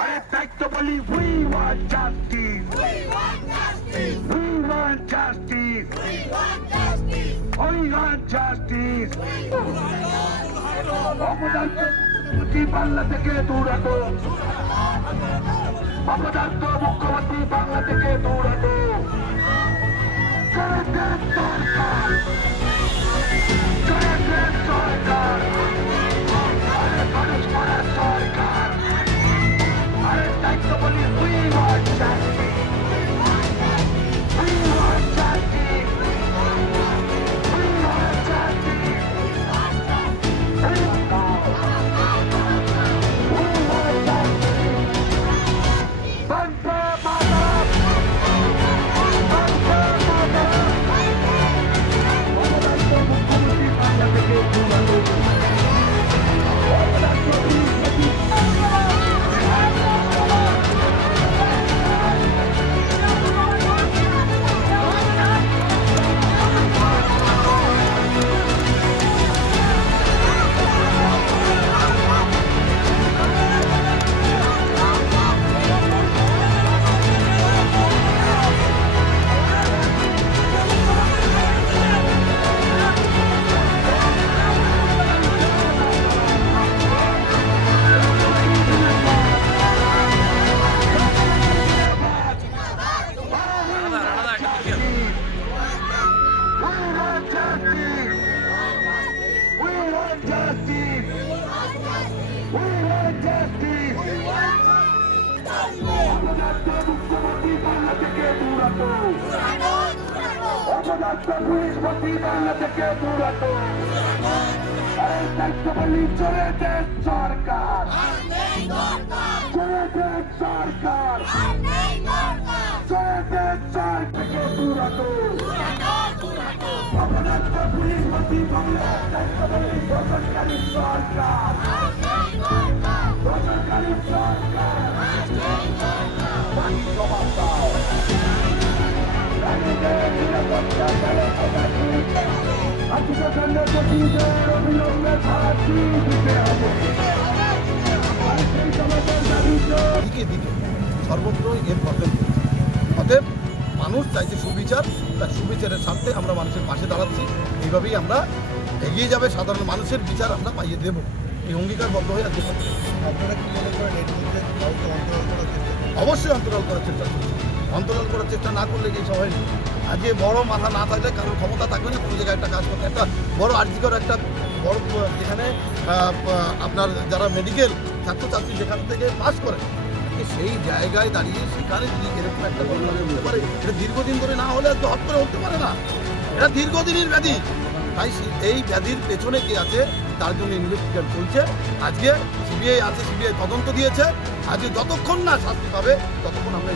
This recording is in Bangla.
We want justice. We want justice. We want justice. We want justice. We want justice. মুখ্যমন্ত্রী বাংলা থেকে দৌড়াতো, অপদার্থ মুখ্যমন্ত্রী বাংলা থেকে দৌড়াতো। সরকার সরকার মানুষ করার সরকার। আরে দায়িত্ব বলি we want justice. We want justice. We want justice. সর্বত্র এর পতন। অতএব মানুষ চাইছে সুবিচার, তার সুবিচারের স্বার্থে আমরা মানুষের পাশে দাঁড়াচ্ছি। এইভাবেই আমরা এগিয়ে যাবে, সাধারণ মানুষের বিচার আমরা পাইয়ে দেব, এই অঙ্গীকারবদ্ধ হয়ে আজকে। আপনারা কি মনে করেন এর মধ্যে অবশ্যই অন্তরাল করার চেষ্টা করছি। অন্তরাল করার চেষ্টা না করলে এই সবাই আজকে বড় মাথা না থাকলে কারোর ক্ষমতা থাকবে না কোনো জায়গায় একটা কাজ করতে। একটা বড় আর্থিকর একটা বড় যেখানে আপনার যারা মেডিকেল ছাত্রছাত্রী যেখান থেকে পাস করে সেই জায়গায় দাঁড়িয়ে সেখানে যদি এরকম একটা ঘটনা ঘটতে পারে, এটা দীর্ঘদিন ধরে না হলে আজকে হট করে উঠতে পারে না। এটা দীর্ঘদিনের ব্যাধি। তাই এই ব্যাধির পেছনে কে আছে তার জন্য ইনভেস্টিগেশন চলছে। আজকে সিবিআই আছে, সিবিআই তদন্ত দিয়েছে। আজকে যতক্ষণ না শাস্তি পাবে ততক্ষণ আমরা